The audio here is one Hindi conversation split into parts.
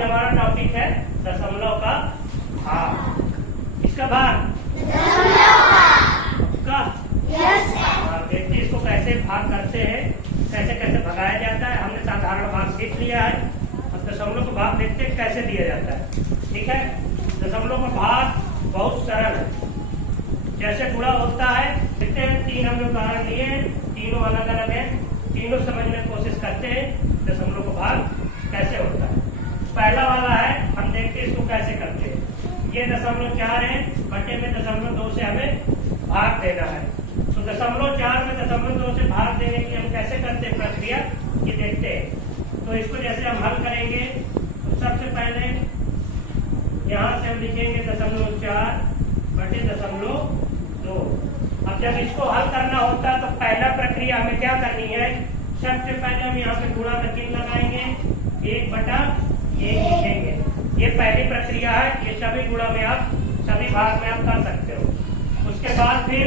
आज हमारा टॉपिक है दशमलव का भाग। इसका भाग का देखिए इसको कैसे भाग करते हैं, कैसे कैसे भगाया जाता है। हमने साधारण भाग सीख लिया है। अब दशमलव का भाग देखते हैं कैसे दिया जाता है। ठीक है, दशमलव का भाग बहुत सरल है। जैसे गुणा होता है, देखते हैं 3 हमने उदाहरण लिए, तीनों अलग अलग है, तीनों समझने की कोशिश करते हैं दशमलव का भाग कैसे होता है। पहला वाला है, हम देखते हैं इसको कैसे करते हैं। ये 0.4 है, बटे में 0.2 से हमें भाग देना है। तो 0.4 में 0.2 से भाग देने की हम कैसे करते हैं प्रक्रिया, ये देखते हैं। तो इसको जैसे हम हल करेंगे, तो सबसे पहले यहाँ से हम लिखेंगे 0.4 बटे 0.2। अब जब इसको हल करना होता है तो पहला प्रक्रिया हमें क्या करनी है, सबसे पहले हम यहाँ पे गुणा का चिन्ह लगाएंगे, 1/1 लिखेंगे। ये पहली प्रक्रिया है। ये सभी गुणा में आप सभी भाग में आप कर सकते हो। उसके बाद फिर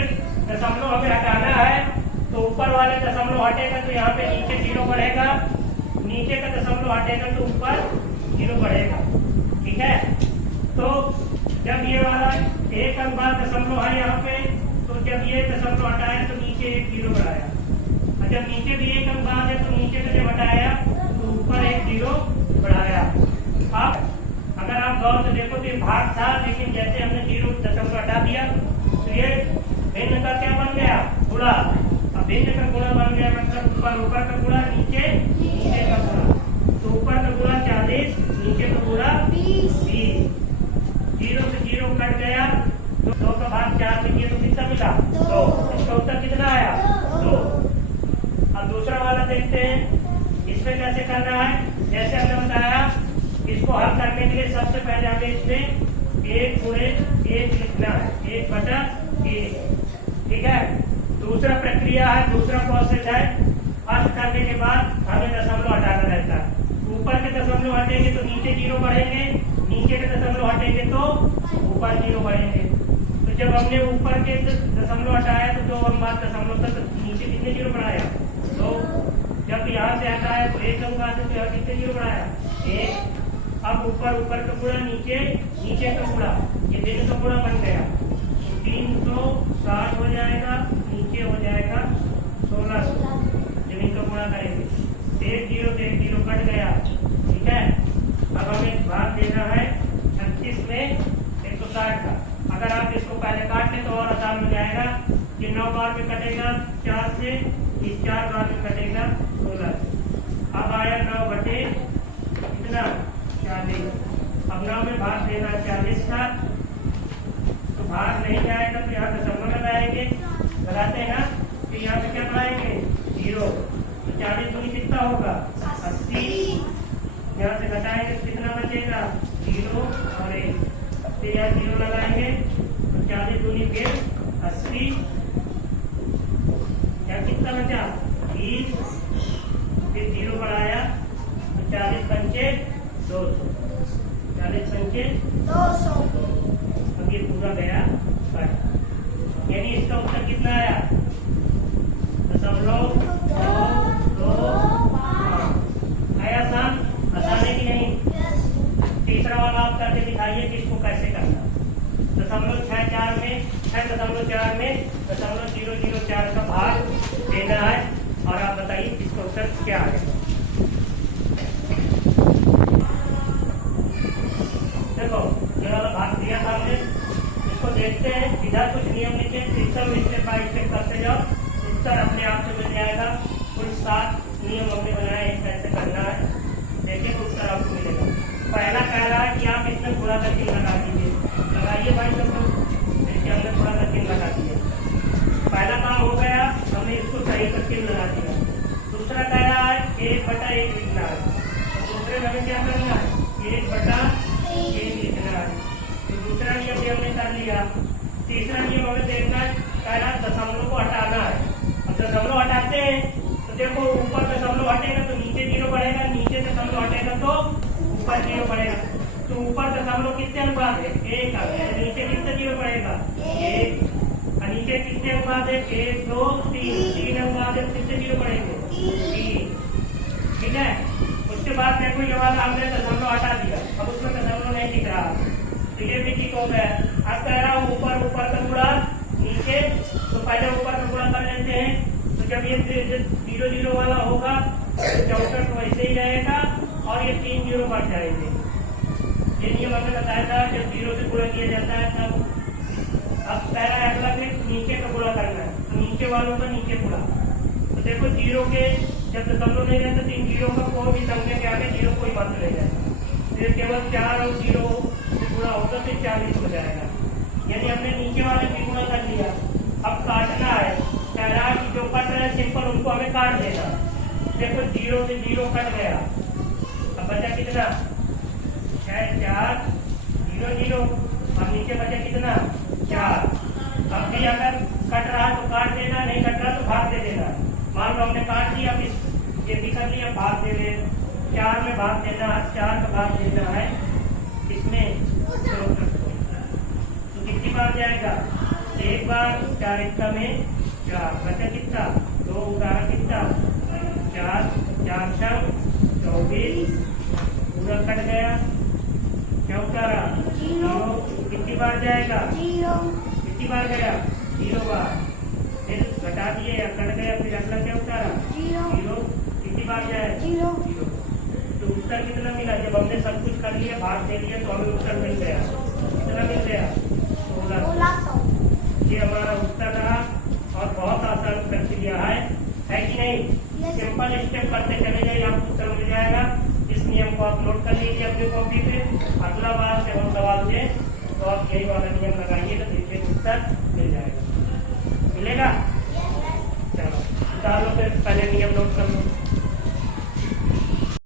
दशमलव हमें हटाना है, तो ऊपर वाले दशमलव हटेगा तो यहाँ पे नीचे 0 बढ़ेगा, नीचे का दशमलव हटेगा तो ऊपर 0 बढ़ेगा। ठीक है, तो जब ये वाला एक अंक बाद दशमलव है यहाँ पे, तो जब ये दशमलव हटाया तो नीचे 1 0 बढ़ाया, और जब नीचे भी एक अंक बाद है तो नीचे का जब हटाया तो ऊपर 1 0 बढ़ाया। अब अगर आप गौर से देखो तो ये भाग था, लेकिन जैसे हमने 0 दशमलव हटा दिया तो ये भिन्न का क्या बन गया, गुणा। अब भिन्न का गुणा बन गया, मतलब ऊपर का गुणा, नीचे का गुणा। तो ऊपर का गुणा 40, नीचे का गुणा 20। 0 से 0 कट गया, तो 2 का भाग 4 में किया तो कितना मिला, 2। इसका उत्तर कितना आया, 2। अब दूसरा वाला देखते हैं, इसमें कैसे करना है। जैसे हमने बताया, इसको हल करने के लिए सबसे पहले हमें इसमें 1/1 लिखना है, 1/1। ठीक है, दूसरा प्रक्रिया है, दूसरा प्रोसेस है। हल करने के बाद हमें दशमलव हटाना रहता है। ऊपर के दशमलव हटेंगे तो नीचे 0 बढ़ेंगे, नीचे के दशमलव हटेंगे तो ऊपर 0 बढ़ेंगे। तो जब हमने ऊपर के दशमलव हटाया तो 2 अंक बाद दशमलव तक नीचे कितने 0 बढ़ाया, 2। जब यहाँ से हटाया तो 1 अंक बाद तो यहाँ कितने 0 बढ़ाया, 1। अब ऊपर का गुणा, नीचे का गुणा, ये दिन का गुणा बन गया, 360 हो जाएगा, नीचे हो जाएगा 1600। जब इनका गुणा करेंगे 1 0 से 1 0 कट गया। ठीक है, अब हमें भाग देना है 36 में 160 का। अगर आप इसको पहले काट लें तो और आसान हो जाएगा। ये 9 बार में कटेगा 4 से, इस 4 बार में कटेगा 16 से। अब आया 9 बटे कितना, 40। अब 9 में भाग देना 40 का, तो भाग नहीं जाएगा तो यहाँ दशमलव लगाएंगे, लगाते हैं ना, तो यहाँ पे क्या बनाएंगे, 0। तो 40 दूनी कितना होगा, 80। यहाँ से घटाएंगे तो कितना बचेगा, 0 और 1। फिर यहाँ 0 लगाएंगे तो 40 दूनी फिर 80, यहाँ कितना बचा, 20। फिर 0 बढ़ाया तो 40 पंचे 200, 40 पंचे 200। अब ये पूरा गया, यानी इसका उत्तर कितना आया, 0.225। आया आसान, आसान है कि नहीं। तीसरा वाला आप करके दिखाइए कि इसको कैसे करना। 0.64 में 0.004 का भाग देना है, और आप बताइए इसका उत्तर क्या है। देखो ये वाला भाग दिया था हमने, इसको देखते हैं। इधर कुछ नियम लिखे, सिस्टम स्टेप बाय स्टेप करते जाओ, उत्तर अपने आप से मिल जाएगा। कुल 7 नियम हमने बनाए हैं कैसे करना है, देखिए तो उत्तर आपको मिलेगा। पहला कह रहा है कि आप इसमें गुणा का चिन्ह लगा दीजिए, लगाइए भाई सब लोग। देखिए हमने गुणा का चिन्ह लगा दिया, पहला काम हो गया, हमने इसको सही का चिन्ह लगा दिया। दूसरा कह रहा है 1/1 लिखना है, तो दूसरे में हमें क्या करना है, 1/1 लिखना है। तो दूसरा नियम भी हमने कर लिया। तीसरा नियम हमें देखना है, कह रहा दशमलव को हटाना है। अब दशमलव हटाते हैं तो देखो ऊपर दशमलव हटेगा तो नीचे 0 बढ़ेगा, नीचे दशमलव हटेगा तो ऊपर 0 बढ़ेगा। तो ऊपर दशमलव कितने अनुपात है, 1 आ गया, नीचे कितने 0 बढ़ेगा, 1। और नीचे कितने अनुपात है, 1 2 3 अनुपात है, कितने 0 बढ़ेंगे, 3। ठीक है, उसके बाद देखो ये वाला हमने दशमलव हटा दिया, अब उसमें दशमलव नहीं दिख रहा, तो ये भी ठीक हो गया। अब कह रहा हूँ ऊपर ऊपर का गुणा नीचे, तो पहले ऊपर का गुणा कर लेते हैं। तो जब ये 0 0 वाला होगा तो 64 तो वैसे ही रहेगा और ये 3 0 बढ़ जाएंगे। ये नियम हमने बताया था जब 0 से गुणा किया जाता है तब। अब कह रहा है अगला फिर नीचे का गुणा करना है, तो नीचे वालों का नीचे गुणा। तो देखो 0 के जब दशमलव नहीं रहता 3 0 का कोई भी संख्या के आगे 0 कोई मत ले जाएगा, फिर केवल 4 और 0 गुणा होगा तो 40 हो जाएगा। यानी हमने नीचे वाले भी गुणा कर लिया। अब काटना है, कह रहा है कि जो कट रहे हैं सिंपल उनको हमें काट देना। देखो 0 से 0 कट गया, अब बचा कितना 6 4 0 0, अब नीचे बचा कितना 4। अब भी अगर कट रहा तो काट देना, नहीं कट रहा तो भाग दे देना। मान लो हमने काट दिया, ये भी कर लिया, भाग दे दे। 4 में भाग देना, 4 का भाग देना है इसमें, तो कितनी बार जाएगा, एक बार। 4 1 में 4 बचा कितना 2 11 कितना 4 4 6 24, पूरा कट गया। 14 0, कितनी बार जाएगा 0, कितनी बार गया 0 बार, फिर घटा दिए या कट गया, फिर अगला क्या उतारा 0, कितनी बार जाए 0। तो उत्तर कितना मिला, जब हमने सब कुछ कर लिया भाग दे दिया तो हमें उत्तर मिल गया, कितना मिल गया 1600। ये हमारा उत्तर रहा और बहुत आसान प्रक्रिया है कि नहीं। सिंपल स्टेप करते चले जाइए, आपको उत्तर मिल जाएगा। इस नियम को आप नोट कर लीजिए अपनी कॉपी पे। अगला बार से हम सवाल दें तो आप यही वाला नियम लगाइएगा, देखिए उत्तर मिल जाएगा, मिलेगा। चलो डालो, फिर पहले नियम नोट कर लो।